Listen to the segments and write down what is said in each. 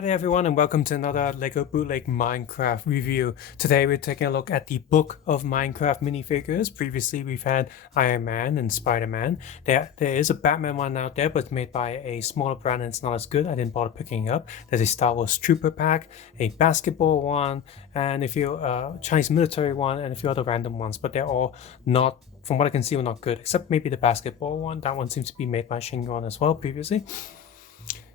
Hi there everyone and welcome to another LEGO Bootleg Minecraft review. Today we're taking a look at the Book of Minecraft minifigures. Previously we've had Iron Man and Spider-Man. There is a Batman one out there, but it's made by a smaller brand and it's not as good. I didn't bother picking it up. There's a Star Wars Trooper pack, a basketball one, and a few Chinese military one, and a few other random ones, but they're all not, from what I can see, were not good, except maybe the basketball one. That one seems to be made by Shingon as well previously.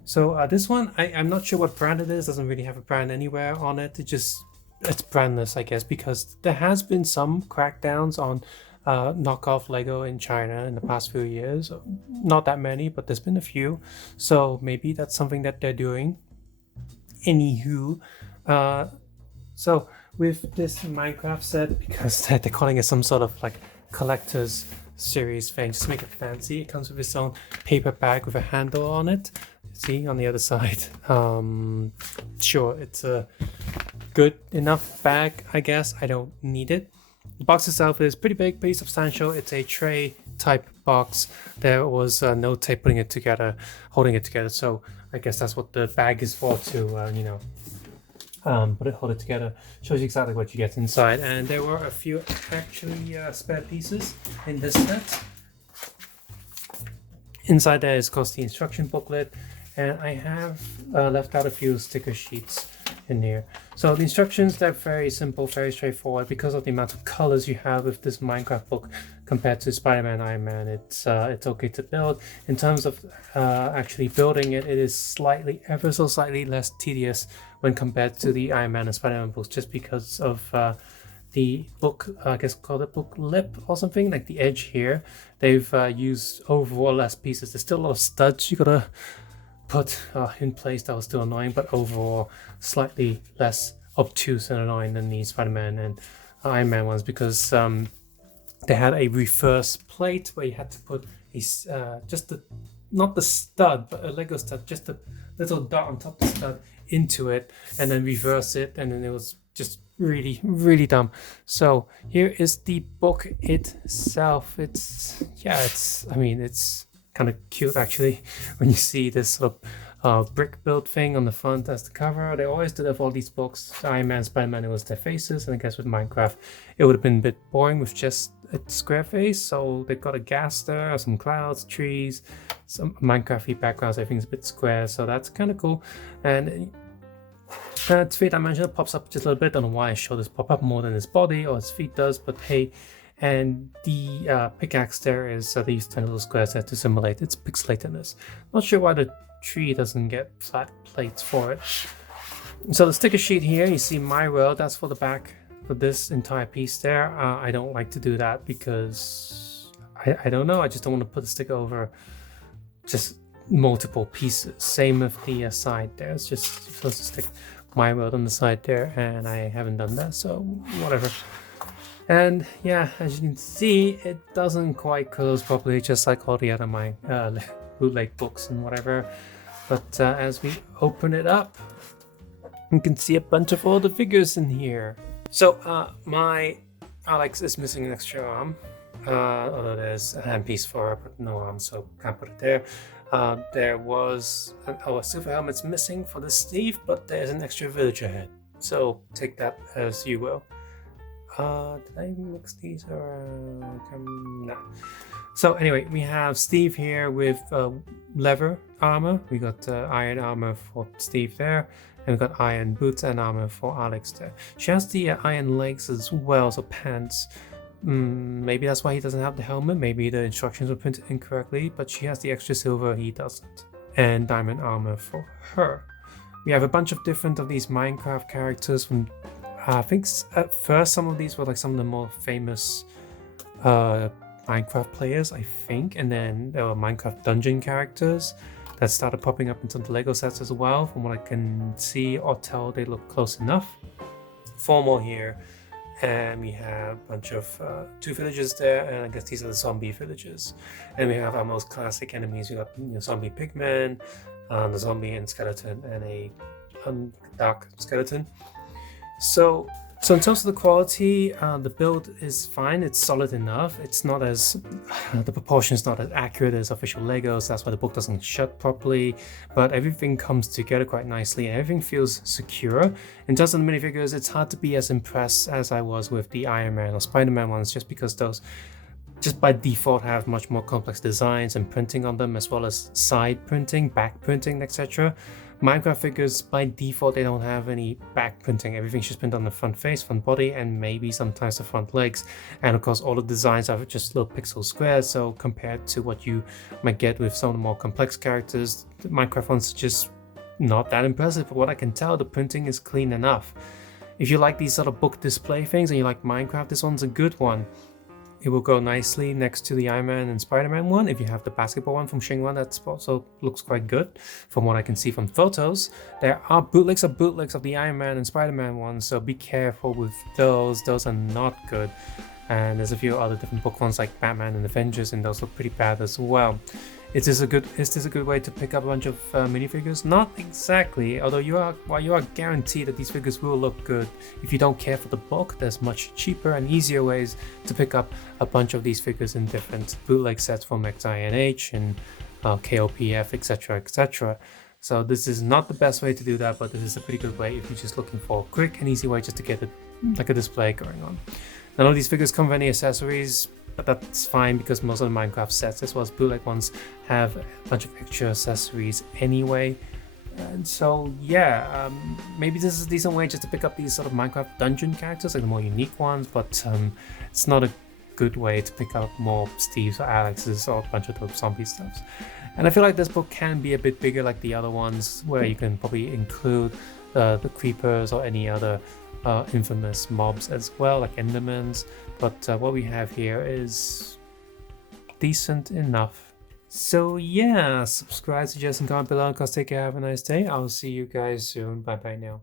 So this one, I'm not sure what brand it is. Doesn't really have a brand anywhere on it. It's brandless, I guess, because there has been some crackdowns on knockoff Lego in China in the past few years. Not that many, but there's been a few. So maybe that's something that they're doing. Anywho, so with this Minecraft set, because they're calling it some sort of like collector's series thing, just to make it fancy, it comes with its own paper bag with a handle on it. See on the other side. Sure, it's a good enough bag, I guess. I don't need it. The box itself is pretty big, pretty substantial. It's a tray type box. There was no tape holding it together, so I guess that's what the bag is for, to hold it together. Shows you exactly what you get inside. And there were a few actually spare pieces in this set. Inside there is, of course, the instruction booklet. And I have left out a few sticker sheets in here. So the instructions, they're very simple, very straightforward. Because of the amount of colors you have with this Minecraft book compared to Spider-Man, Iron Man, it's okay to build. In terms of actually building it, it is ever so slightly less tedious when compared to the Iron Man and Spider-Man books, just because of the book, I guess called it book lip or something, like the edge here. They've used overall less pieces. There's still a lot of studs you gotta put in place. That was still annoying, but overall slightly less obtuse and annoying than the Spider-Man and Iron Man ones, because they had a reverse plate where you had to put a not the stud, but a Lego stud, just a little dot on top of the stud into it, and then reverse it, and then it was just really dumb. So here is the book itself. It's kind of cute actually when you see this sort of brick build thing on the front as the cover. They always do that for all these books. Iron Man, Spider-Man, it was their faces, and I guess with Minecraft it would have been a bit boring with just a square face, so they've got a gas there, some clouds, trees, some Minecraft-y backgrounds. Everything's a bit square, so that's kind of cool. And it's three-dimensional, pops up just a little bit. Don't know why I show this pop up more than his body or his feet does, but hey. And the pickaxe there is they use tiny little squares there to simulate its pixelatedness. Not sure why the tree doesn't get flat plates for it. So the sticker sheet here, you see My World, that's for the back for this entire piece there. I don't like to do that because I don't know, I just don't want to put the sticker over just multiple pieces. Same with the side there, it's just supposed to stick My World on the side there, and I haven't done that, so whatever. And yeah, as you can see, it doesn't quite close properly, just like all the other bootleg books and whatever. But as we open it up, you can see a bunch of all the figures in here. So my Alex is missing an extra arm, although there's a handpiece for her, but no arm, so can't put it there. There was a silver helmet's missing for the Steve, but there's an extra villager head, so take that as you will. Did I mix these around? No. So anyway, we have Steve here with leather armor. We got iron armor for Steve there, and we got iron boots and armor for Alex there. She has the iron legs as well, so pants. Maybe that's why he doesn't have the helmet.Maybe the instructions were printed incorrectly, but she has the extra silver, he doesn't. And diamond armor for her. We have a bunch of different of these Minecraft characters from I think at first some of these were like some of the more famous Minecraft players, I think, and then there were Minecraft dungeon characters that started popping up into the Lego sets as well. From what I can see or tell, they look close enough. 4 more here, and we have a bunch of 2 villagers there, and I guess these are the zombie villagers. And we have our most classic enemies. We got zombie pigman, the zombie and skeleton, and a dark skeleton. So So in terms of the quality, the build is fine. It's solid enough. It's not as the proportion is not as accurate as official Legos. That's why the book doesn't shut properly. But everything comes together quite nicely, and everything feels secure. In terms of the minifigures, it's hard to be as impressed as I was with the Iron Man or Spider-Man ones, just because those just by default have much more complex designs and printing on them, as well as side printing, back printing, etc. Minecraft figures, by default, they don't have any back printing. Everything's just printed on the front face, front body, and maybe sometimes the front legs. And of course, all the designs are just little pixel squares. So compared to what you might get with some of the more complex characters, the Minecraft ones are just not that impressive. But what I can tell, the printing is clean enough. If you like these sort of book display things and you like Minecraft, this one's a good one. It will go nicely next to the Iron Man and Spider-Man one. If you have the basketball one from Shinwan, that also looks quite good from what I can see from photos. There are bootlegs of the Iron Man and Spider-Man ones, so be careful with those. Those are not good. And there's a few other different book ones like Batman and Avengers, and those look pretty bad as well. Is this a good way to pick up a bunch of minifigures? Not exactly, although you are guaranteed that these figures will look good. If you don't care for the book, there's much cheaper and easier ways to pick up a bunch of these figures in different bootleg sets from XINH and KOPF, etc, etc. So this is not the best way to do that, but this is a pretty good way if you're just looking for a quick and easy way just to get like a display going on. None of these figures come with any accessories, but that's fine because most of the Minecraft sets, as well as bootleg ones, have a bunch of extra accessories anyway. And so yeah, maybe this is a decent way just to pick up these sort of Minecraft dungeon characters, like the more unique ones, but it's not a good way to pick up more Steves or Alexes or a bunch of those zombie stuffs. And I feel like this book can be a bit bigger like the other ones, where you can probably include the creepers or any other infamous mobs as well, like Endermans. But what we have here is decent enough. So yeah, subscribe, suggest, and comment below. Cause take care, have a nice day. I'll see you guys soon. Bye bye now.